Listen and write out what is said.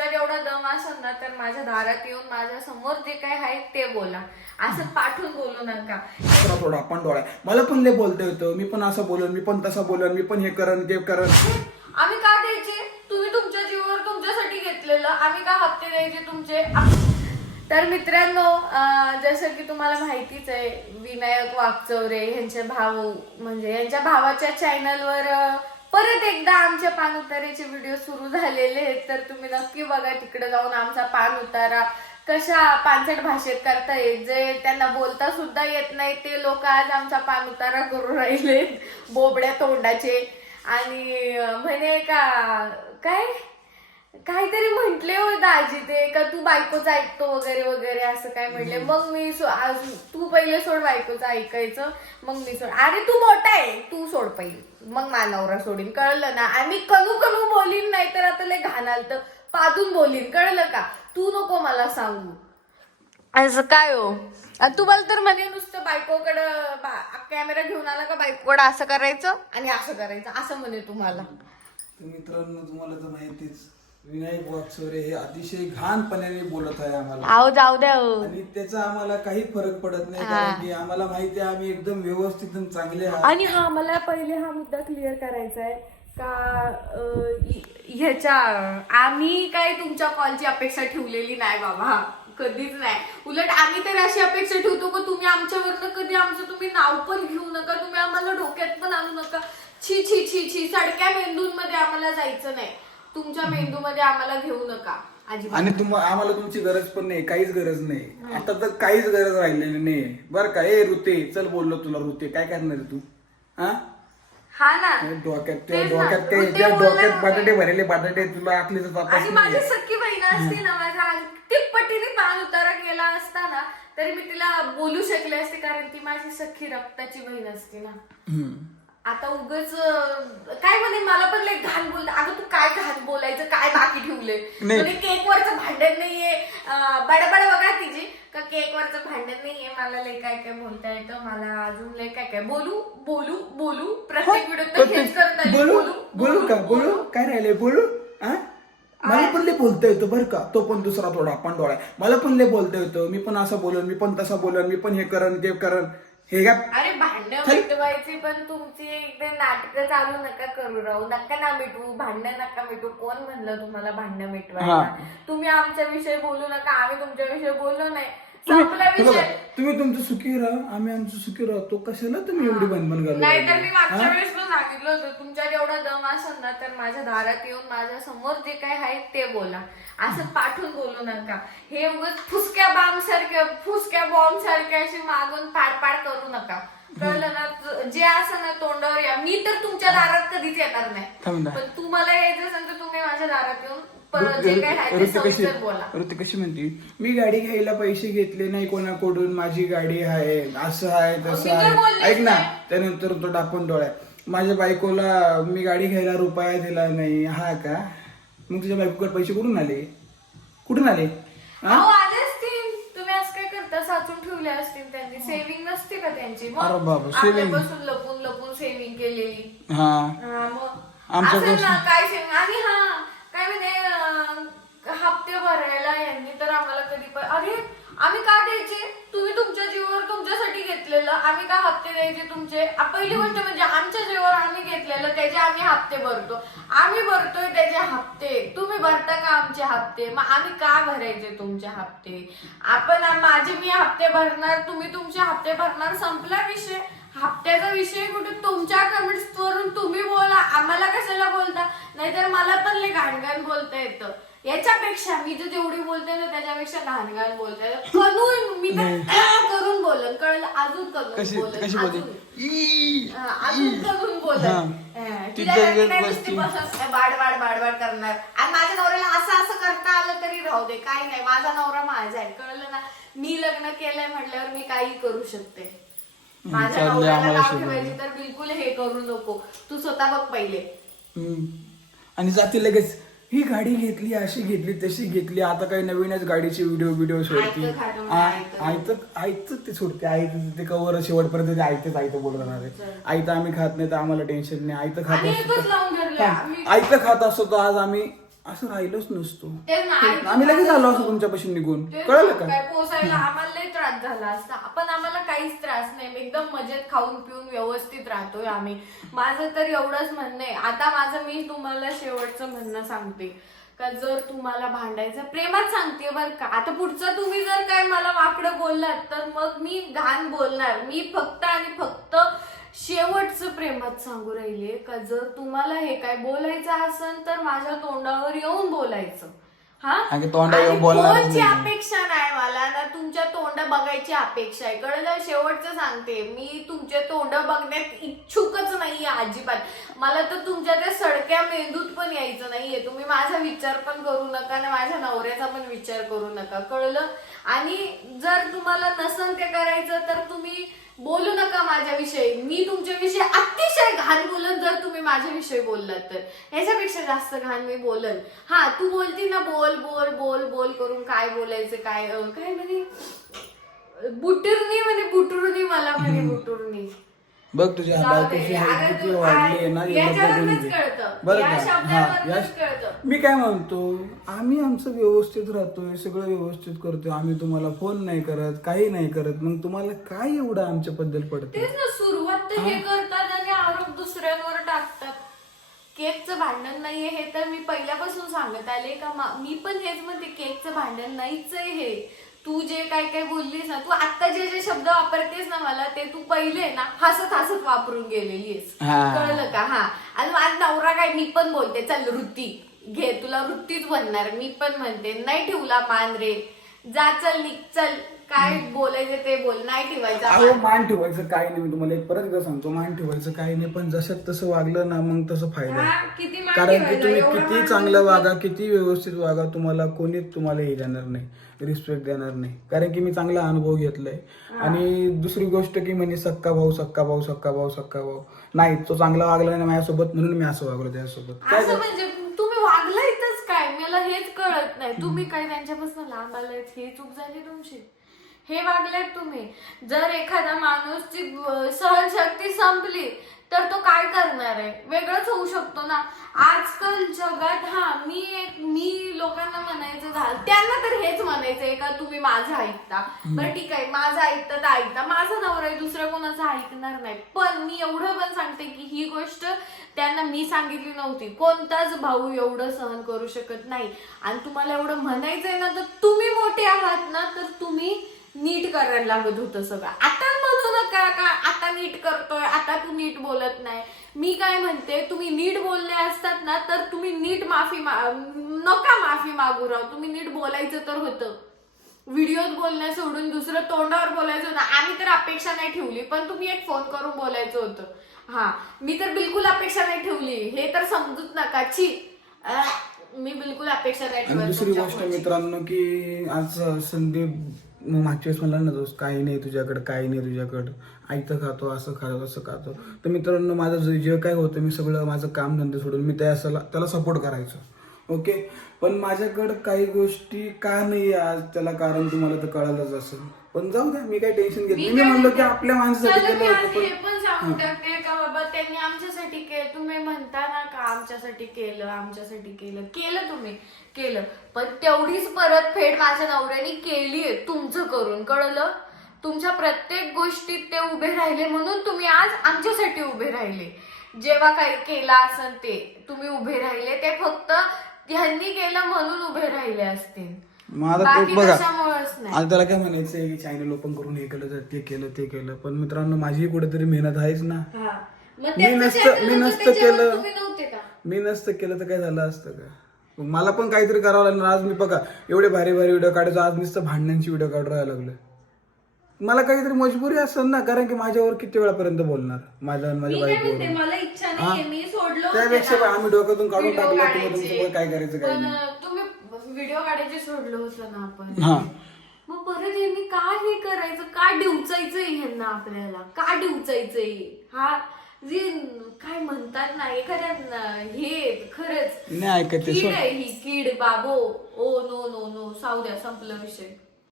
तुमच्यात एवढा दम असेल ना तर माझ्या दारात येऊन माझ्यासमोर जे काही आहे ते बोला. असं पाठवून बोलू नका. थोडा थोडा आपण डोळा मला पण लय बोलता येतं मी पण असं बोलन मी पण तसं बोलन मी पण हे करन ते करन आम्ही का द्यायचे? तुम्ही तुमच्या जीवावर तुमच्यासाठी घेतलेलं. आम्ही का हप्ते द्यायचे तुमचे? तर मित्रांनो जसं की तुम्हाला माहितीच आहे विनायक वागचौरे यांचे भाऊ म्हणजे यांच्या भावाच्या चॅनलवर परत एकदा आमच्या पान उताराचे व्हिडिओ सुरू झालेले आहेत. तर तुम्ही नक्की बघा तिकडे जाऊन आमचा पान उतारा कशा पानसट भाषेत करता येत जे त्यांना बोलता सुद्धा येत नाही. ते लोक आज आमचा पान उतारा करून राहिले बोबड्या तोंडाचे. आणि म्हणे का काय? काहीतरी म्हंटले हो दाजी ते का तू बायकोच ऐकतो वगैरे वगैरे असं काय म्हटले. मग मी सो- आज- तू पहिले सोड बायकोचं ऐकायचं मग मी सोड. अरे तू मोठा आहे तू सोड पहिले. मग मानवरा सोडीन कळलं ना? आणि कणू कणू बोलीन नाही तर आता लय घाणाल तर पादून बोलीन कळलं का? तू नको मला सांगू. असं काय हो? आणि तुम्हाला तर म्हणे नुसतं बायकोकडं कॅमेरा घेऊन आला का बायकोकडं असं करायचं? आणि असं करायचं असं म्हणे तुम्हाला तर मित्रांनो तुम्हाला तर माहितीच. विनायक वाकचोरे हे अतिशय घाणपणाने बोलत आहे आम्हाला. आहो जाऊ द्या हो. आणि त्याचा आम्हाला काही फरक पडत नाही कारण की आम्हाला माहिती आहे आम्ही एकदम व्यवस्थित आणि चांगले आहात. आणि हा मला पहिले हा मुद्दा क्लिअर करायचा आहे का अं, इ- ह्याच्या आम्ही काय तुमच्या कॉलची अपेक्षा ठेवलेली नाही बाबा. कधीच नाही. उलट आम्ही तर अशी अपेक्षा ठेवतो का तुम्ही आमच्यावरनं कधी आमचं तुम्ही नाव पण घेऊ नका तुम्ही आम्हाला डोक्यात पण आणू नका. छी छी छी छी सडक्या मेंदूंमध्ये आम्हाला जायचं नाही. तुमच्या मेंदूमध्ये आम्हाला घेऊ नका अजिबात. आणि तुम आम्हाला तुमची गरज पण नाही काहीच गरज नाही. आता तर काहीच गरज राहिलेली नाही. बरं का? ए ऋते चल बोललो तुला ऋते. काय करणार आहे तू? हा? हा ना. डोक्यात त्या तेच ना. डोक्यात काय ऋते त्या बोलणार डोक्यात होते. बटाटे भरलेले बटाटे तुला आखलीचा तपास आणि माझी नाही सख्खी बहीण असती ना माझ्या तिप्पटीने पान उतारा केला असता ना तरी मी तिला बोलू शकले असते कारण ती माझी सख्खी रक्ताची बहीण असती ना. हम्म. आता उगच काय म्हणे मला पण लय घाण बोल अगं तू काय घाण बोलायचं काय बाकी ठेवले नाही. म्हणजे केक वरचं भांडण नाहीये. बडबड बघा तिची. का केक वरचं भांडण नाहीये? मला लय काय काय बोलता येतं मला अजून लय काय काय. बोलू बोलू बोलू. प्रत्येक व्हिडिओ हेच करत आली. बोलू बोलू का? बोलू? काय राहिले बोलू? हा? मला पण लय बोलता येतं बरं का. तो पण दुसरा थोडा आपण डोळा आहे. मला पण लय बोलता येतं. मी पण असं बोलन मी पण तसं बोलन मी पण हे करन ते करन हे का अरे भांडण मिटवायची पण तुमची एकदा नाटकं चालू नका करू राहू. नका ना मिटवू. भांडण नका मिटवू. कोण म्हणलं तुम्हाला भांडण मिटवायला? हा. तुम्ही आमच्या विषयी बोलू नका. आम्ही तुमच्या विषयी बोललो नाही. तुम्ही संपला बघा, विषय. तुम्ही तुमचं सुखी राहा. आम्ही आमचं सुखी राहतो कशाला तुम्ही एवढी बनबन नाही तर मी घालू मागच्या वेळेस पण सांगितलं होतं तुमच्यात एवढा दम असेल ना तर माझ्या दारात येऊन माझ्यासमोर जे काही आहे ते बोला. असं पाठवून बोलू नका. हे उगाच फुसक्या बाम सारख्या फुसक्या बॉम्ब सारख्या अशी मागून पाडपाड करू नका. कळलं ना? ज- असं ना तोंडावर या. मी तर तुमच्या दारात कधीच येणार नाही. थांब ना. पण तुम्हाला यायचं असेल तर तुम्ही माझ्या दारात येऊन परत जे काही आहे ते ऋती कशी सविस्तर बोला. ऋती कशी म्हणते मी गाडी घ्यायला पैसे घेतले नाही कोणाकडून. माझी गाडी आहे. असं आहे तसं मी तर बोललेच आहे ऐक ना. नाही. त्यानंतर तो टाकून डोळ्या माझ्या बायकोला मी गाडी घ्यायला रुपया दिला नाही. हा का? मग तुझ्या बायकोकडे पैसे कुठून आले? कुठून आले? हा? अहो आले असतील तुम्ही असं काय करता साचून ठेवले असतील त्यांनी सेव्हिंग नसते का त्यांची? अरे बाबा, saving. आपल्यापासून लपून लपून सेव्हिंग केलेली. हा. हा, मग आमच्या असेल ना काय सेव्हिंग आणि हा काय म्हणे अं, हप्ते भरायला यांनी तर आम्हाला कधी पण अरे आम्ही का द्यायचे? तुम्ही तुमच्या जीवावर तुमच्यासाठी घेतलेलं आम्ही का हप्ते द्यायचे तुमचे? आ, पहिली गोष्ट म्हणजे आमच्या जीवावर आम्ही घेतलेलं त्याचे आम्ही हप्ते भरतो. आम्ही भरतोय त्याचे हप्ते. तुम्ही भरता का आमचे हप्ते? मग आम्ही का भरायचे तुमचे हप्ते? आपण माझे मी हप्ते भरणार तुम्ही तुमचे हप्ते भरणार संपला विषय. हप्त्याचा विषय कुठे? तुमच्या कमेंट्स वरून तुम्ही बोला. आम्हाला कशाला बोलता? नाहीतर मला पण लय घाणघाण बोलता येतं. याच्यापेक्षा मी तर जेवढी बोलते ना त्याच्यापेक्षा घाणघाण बोलते करून मी तर बोलन कळलं? अजून करून कशी बोलन कशी बोलते अजून. ई, हा, अजून करून बोलन. हा. हा, ती तिला नाही बसून बाड बाड बाड बाड करणार. आणि माझ्या नवऱ्याला असं असं करता आलं तरी राहू दे काही नाही. माझा नवरा माझा आहे. कळलं ना? मी लग्न केलंय म्हटल्यावर मी काही करू शकते. माझ्या चाललंय नवऱ्याला आम्हाला नाव. ठेवायची तर बिलकुल हे करू नको. तू स्वतः बघ पहिले. हम्म. आणि जाते लगेच ही गाडी घेतली अशी घेतली तशी घेतली. आता काही नवीनच गाडीचे व्हिडिओ व्हिडिओ सोडते आयतं खातं म्हणजे आयतं. आयत आयत ते सोडते आयत ते कवर शेवटपर्यंत ते आयतच आयतं बोलत राहणार. आहे आयत आम्ही खात नाही तर आम्हाला टेन्शन नाही. आयत खात असतो एकच लावून धरलं आम्ही आयत खात असतो तर आज आम्ही असं राहिलोच नसतो. आम्ही लगेच आलो असतो तुमच्यापाशी निघून. कळलं का? काय पोसायला आम्हाला लय त्रास झाला असता. पण आम्हाला काहीच त्रास नाही. एकदम मजेत खाऊन पिऊन व्यवस्थित राहतोय आम्ही. माझं तर एवढंच म्हणणं आहे. आता माझं मी तुम्हाला शेवटचं म्हणणं सांगते. का जर तुम्हाला भांडायचं प्रेमात सांगते बर का. आता पुढचं तुम्ही जर काय मला वाकडं बोललात तर मग मी घाण बोलणार. मी फक्त आणि फक्त शेवटचं प्रेमात सांगू राहिले. का जर तुम्हाला हे काय बोलायचं असेल तर माझ्या तोंडावर येऊन बोलायचं. हा? तोंडावर अपेक्षा नाही मला. ना तुमच्या तोंड बघायची अपेक्षा आहे. कळलं? शेवटचं सांगते. मी तुमचे तोंड बघण्यात इच्छुकच नाहीये अजिबात. मला तर तुमच्या त्या सडक्या मेंदूत पण यायचं नाहीये. तुम्ही माझा विचार पण करू नका आणि माझ्या नवऱ्याचा पण विचार करू नका. कळलं? आणि जर तुम्हाला नसेल ते करायचं तर तुम्ही बोलू नका माझ्याविषयी. मी तुमच्याविषयी अतिशय घाण बोलन जर तुम्ही माझ्याविषयी बोललात तर. ह्याच्यापेक्षा जास्त घाण मी बोलन हा तू बोलती ना बोल बोल बोल बोल करून काय बोलायचं काय काय म्हणे? बुटुरणी म्हणे बुटुरणी मला म्हणे बुटुरणी. बघ तुझ्या. बायकोची हाईट किती वाढली आहे ना. बरं का? हा, या-. मी काय म्हणतो आम्ही आमचं व्यवस्थित राहतोय सगळं व्यवस्थित करतोय आम्ही तुम्हाला फोन नाही करत काही नाही करत मग तुम्हाला काय एवढं आमच्याबद्दल पडतं तेच ना सुरुवात तर हे करतात आणि आरोप दुसऱ्यांवर टाकतात केकचं भांडण नाहीये हे तर मी पहिल्यापासून सांगत आले का मा- मी पण हेच म्हणते केकचं भांडण नाहीच आहे हे तू जे काय काय बोललीस ना तू आता जे जे शब्द वापरतेस ना मला ते तू पहिले ना हसत हसत वापरून गेलेली आहेस हा. कळलं का? हा. आणि माझा नवरा काय मी पण बोलते चल वृत्ती घे तुला वृत्तीच बनणार मी पण म्हणते नाही ठेवला मान रे. जा चल निघ चल. काय बोलायचं ते बोल. नाही ठेवायचं अहो मान. मान ठेवायचं काही नाही. मी तुम्हाला एक परत एकदा सांगतो मान ठेवायचं काही नाही. पण जसं तसं वागलं ना मग तसं फायदा हा, आहे. किती मान कारण की ठेवायचा? तुम्ही एवढा किती मान चांगलं वागा किती व्यवस्थित वागा तुम्हाला कोणीच तुम्हाला हे देणार नाही. रिस्पेक्ट देणार नाही. कारण की मी चांगला अनुभव घेतलाय. आणि दुसरी गोष्ट की म्हणजे सक्का भाऊ सक्का भाऊ सक्का भाऊ सक्का भाऊ. नाही तो चांगला वागला नाही माझ्यासोबत म्हणून मी असं वागलो काय असं म्हणजे तुम्ही वागला इथंच काय? मला हेच कळत नाही. तुम्ही काय त्यांच्यापासून लांब आलायत हे चूक झाली तुमची? हे वागलात तुम्ही. जर एखादा माणूसची अं, सहनशक्ती संपली तर तो काय करणार आहे? वेगळंच होऊ शकतो ना. आजकाल जगात हा मी एक मी लोकांना म्हणायचं झालं त्यांना तर हेच म्हणायचंय का तुम्ही माझं ऐकता. बरं ठीक आहे माझं ऐकता तर ऐकता. माझा नवरा आहे दुसऱ्या कोणाचं ऐकणार नाही. पण मी एवढं पण सांगते की ही गोष्ट त्यांना मी सांगितली नव्हती. कोणताच भाऊ एवढं सहन करू शकत नाही. आणि तुम्हाला एवढं म्हणायचंय ना तर तुम्ही मोठे आहात ना तर तुम्ही नीट करायला लागत होतं सगळं. आता म्हणू नका का आता नीट करतोय आता तू नीट बोलत नाही. मी काय म्हणते तुम्ही नीट बोलले असतात ना तर तुम्ही नीट माफी मा- नका माफी मागू राव. तुम्ही नीट बोलायचं तर होतं. व्हिडिओत बोलण्या सोडून दुसरं तोंडावर बोलायचं होतं. आम्ही तर अपेक्षा नाही ठेवली पण तुम्ही एक फोन करून बोलायचं होतं. हा मी तर बिलकुल अपेक्षा नाही ठेवली. हे तर समजूच नका. अह, मी बिलकुल अपेक्षा नाही आणि ठेवत दुसरी गोष्ट. मित्रांनो की आज संदीप मग मागच्या वेळेस म्हणला ना दोस्त काही नाही तुझ्याकडं काही नाही तुझ्याकडं. आयतं खातो असं खातो तसं खातो. तर मित्रांनो माझं जे जे काय होतं मी सगळं माझं काम धंदे सोडून मी त्या असं त्याला सपोर्ट करायचो. ओके पण माझ्याकडं काही गोष्टी का नाही आज? त्याला कारण तुम्हाला तर कळालंच असेल. पण जाऊ द्या मी काही टेन्शन घेत नाही. मी म्हणलो की? आपल्या माणसासाठी केलं होतं हे पण पण सांगू टाकते का बाबा त्यांनी आमच्यासाठी केलं तुम्ही म्हणता ना का आमच्यासाठी केलं आमच्यासाठी केलं? केलं तुम्ही केलं. पण तेवढीच परतफेड माझ्या नवऱ्याने केलीये तुमचं करून. कळलं? तुमच्या प्रत्येक गोष्टीत ते उभे राहिले म्हणून तुम्ही आज आमच्यासाठी उभे राहिले. जेव्हा काही केलं असेल ते तुम्ही उभे राहिले. ते फक्त ह्यांनी केलं म्हणून उभे राहिले असतील. मग आता बाकी ते बघा. कशामुळेच नाही. आता त्याला काय म्हणायचं आहे की चॅनल ओपन करून हे केलं तर ते केलं ते केलं. पण मित्रांनो माझी कुठेतरी मेहनत आहेच ना. हा. मग मी त्यांचं नसतं channel मी होतं नसतं त्याच्यावर केलं. तुम्ही नव्हते का? मी नसतं केलं तर काय झालं असतं का? मग मला पण काहीतरी करावं लागलं. आज मी बघा एवढे भारी भारी व्हिडिओ काढायचो. आज नुसतं भांडणांची व्हिडिओ काढून राहायला लागलं मला काहीतरी मजबुरी असेल ना कारण की माझ्यावर किती वेळापर्यंत बोलणार? माझ्या आणि माझ्या मी काय म्हणते बायकोवर मला इच्छा नाहीये. मी सोडलं होतं त्यापेक्षा. आम्ही डोक्यातून काढून Video टाकलं किंवा काढायचे. तुमचं काय करायचं काय पण नाही. अं, काढायचे सोडलं होतं ना आपण. हा. मग परत यांनी का हे करायचं? का डिवचायचंय ह्यांना आपल्याला? का डिवचायचंय? हा जे काय म्हणतात ना एखाद्या न- हे खरंच नाही ऐकत ते कीड सोड. आहे ही कीड बाबो. Oh no no no. साऊ द्या संपलं विषय.